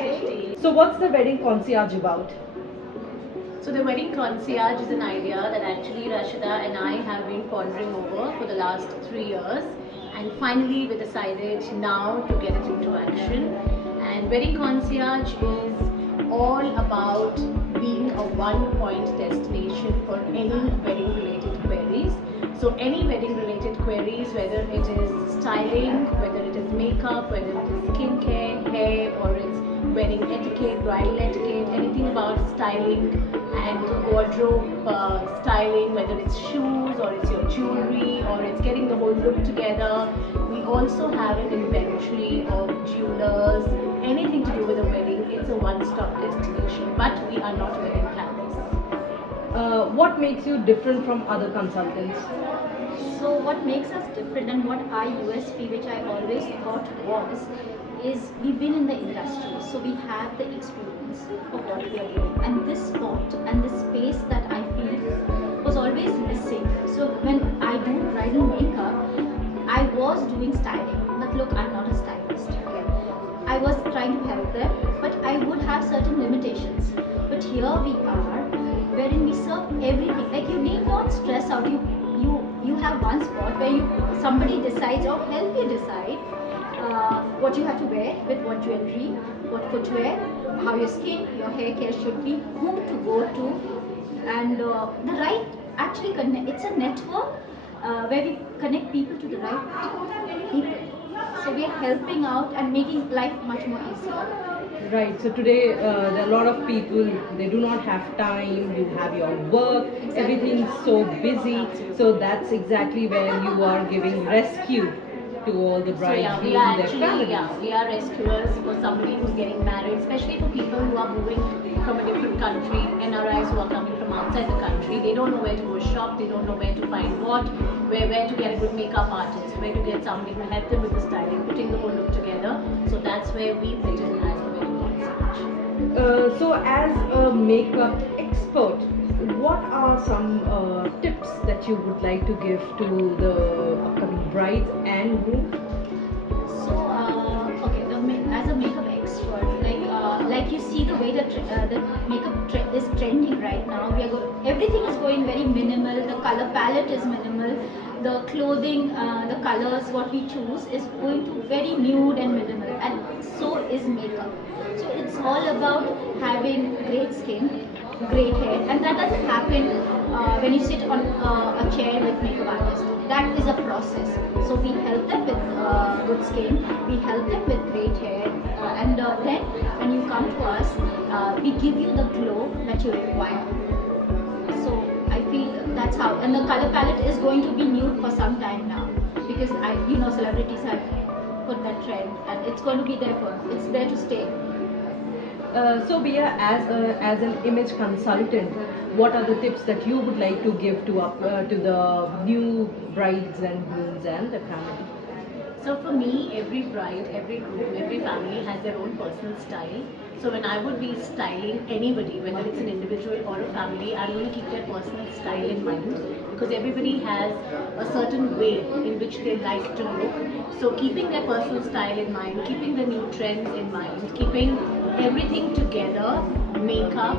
Hi. So what's the Wedding Concierge about? So the Wedding Concierge is an idea that actually Rashida and I have been pondering over for the last 3 years, and finally we decided now to get it into action. And Wedding Concierge is all about being a one-point destination for any wedding related queries. So any wedding related queries, whether it is styling, whether it is makeup, whether it is skincare, hair, or it's wedding etiquette, bridal etiquette, anything about styling and wardrobe styling, whether it's shoes or it's your jewelry or it's getting the whole look together. We also have an inventory of jewelers, anything to do with a wedding. It's a one-stop destination, but we are not wedding planners. What makes you different from other consultants? So what makes us different and what our USP, which I always thought was, is we've been in the industry, so we have the experience of what we are doing. And this spot and this space that I feel was always missing. So when I do bridal makeup, I was doing styling, but look, I'm not a stylist. Okay? I was trying to help them, but I would have certain limitations. But here we are, wherein we serve everything. Like, you need not stress out. You have one spot where somebody decides or help you decide what you have to wear, with what jewelry, what footwear, how your skin, your hair care should be, whom to go to, and the right actually connect. It's a network where we connect people to the right people. So we are helping out and making life much more easier. Right, so today there are a lot of people, they do not have time, you have your work, everything's so busy, so that's exactly where you are giving rescue to all the brides So and their families. we are rescuers for somebody who's getting married, especially for people who are moving from a different country, NRIs who are coming from outside the country. They don't know where to go shop, they don't know where to find what, where to get a good makeup artist, where to get somebody who help them with the styling, putting the whole look together. So that's where we fit in as a wedding concierge. So as a makeup expert, what are some tips that you would like to give to the upcoming brides and groom? So, okay, as a makeup expert, like you see the way the makeup is trending right now. Everything is going very minimal. The color palette is minimal. The clothing, the colors, what we choose is going to very nude and minimal, and so is makeup. So it's all about having great skin, great hair, and that doesn't happen when you sit on a chair with makeup artists. That is a process. So we help them with good skin, we help them with great hair, and then when you come to us, we give you the glow that you require. So I feel that's how, and the color palette is going to be nude for some time now, because celebrities have put that trend, and it's going to be it's there to stay. So Bia, as an image consultant, what are the tips that you would like to give to the new brides and grooms and the family? So for me, every bride, every groom, every family has their own personal style. So when I would be styling anybody, whether it's an individual or a family, I'm going to keep their personal style in mind, because everybody has a certain way in which they like to look. So keeping their personal style in mind, keeping the new trends in mind, keeping everything together, makeup,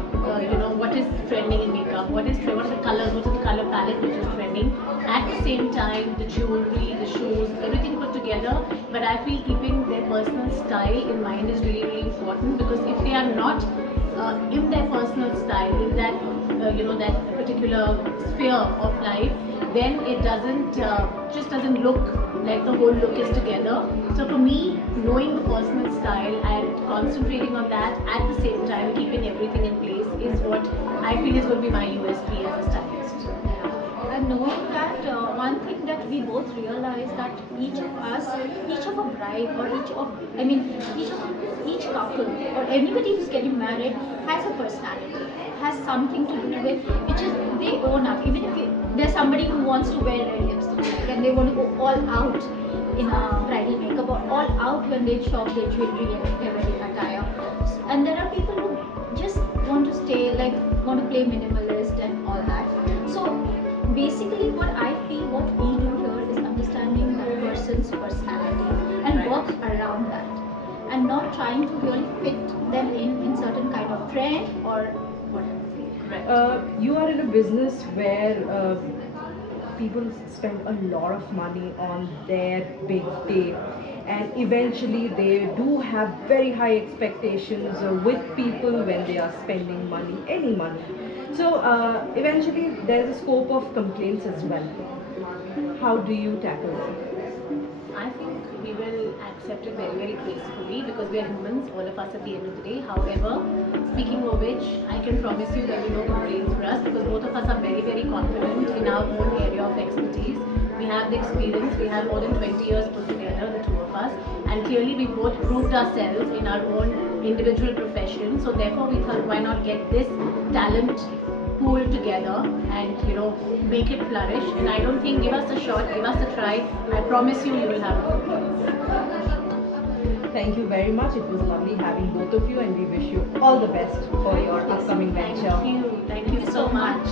what is trending in makeup, what are the colors, what is the color palette which is trending. At the same time, the jewelry, the shoes, everything put together. But I feel keeping their personal style in mind is really, really important, because if they are not in their personal style, in that that particular sphere of life, then it just doesn't look like the whole look is together. So for me, knowing the personal style and concentrating on that at the same time, keeping everything in place, is what I feel is going to be my USP as a stylist. And knowing that, one thing that we both realize, that each of a bride, or each couple or anybody who's getting married has a personality, has something to do with which is they own up. Even if there's somebody who wants to wear red lipstick and they want to go all out in a bridal makeup, or all out when they shop their jewelry and their wedding attire, and there are people who just want to want to play minimalist and all that. So basically what I feel, what we do here is understanding that person's personality and work around that. and not trying to really fit them in certain kind of trend or whatever. You are in a business where people spend a lot of money on their big day, and eventually they do have very high expectations with people when they are spending money, any money. So eventually there's a scope of complaints as well. How do you tackle it? I think we will accept it very, very gracefully because we are humans, all of us at the end of the day. However, speaking of which, I can promise you there will be no complaints for us because both of us are very, very confident in our own area of expertise. We have the experience, we have more than 20 years put together, the two of us, and clearly we both proved ourselves in our own individual profession. So therefore we thought why not get this talent pool together and make it flourish. And I don't think, give us a shot, give us a try. I promise you, you will have a good time. Thank you very much. It was lovely having both of you, and we wish you all the best for your upcoming venture. Thank you so much.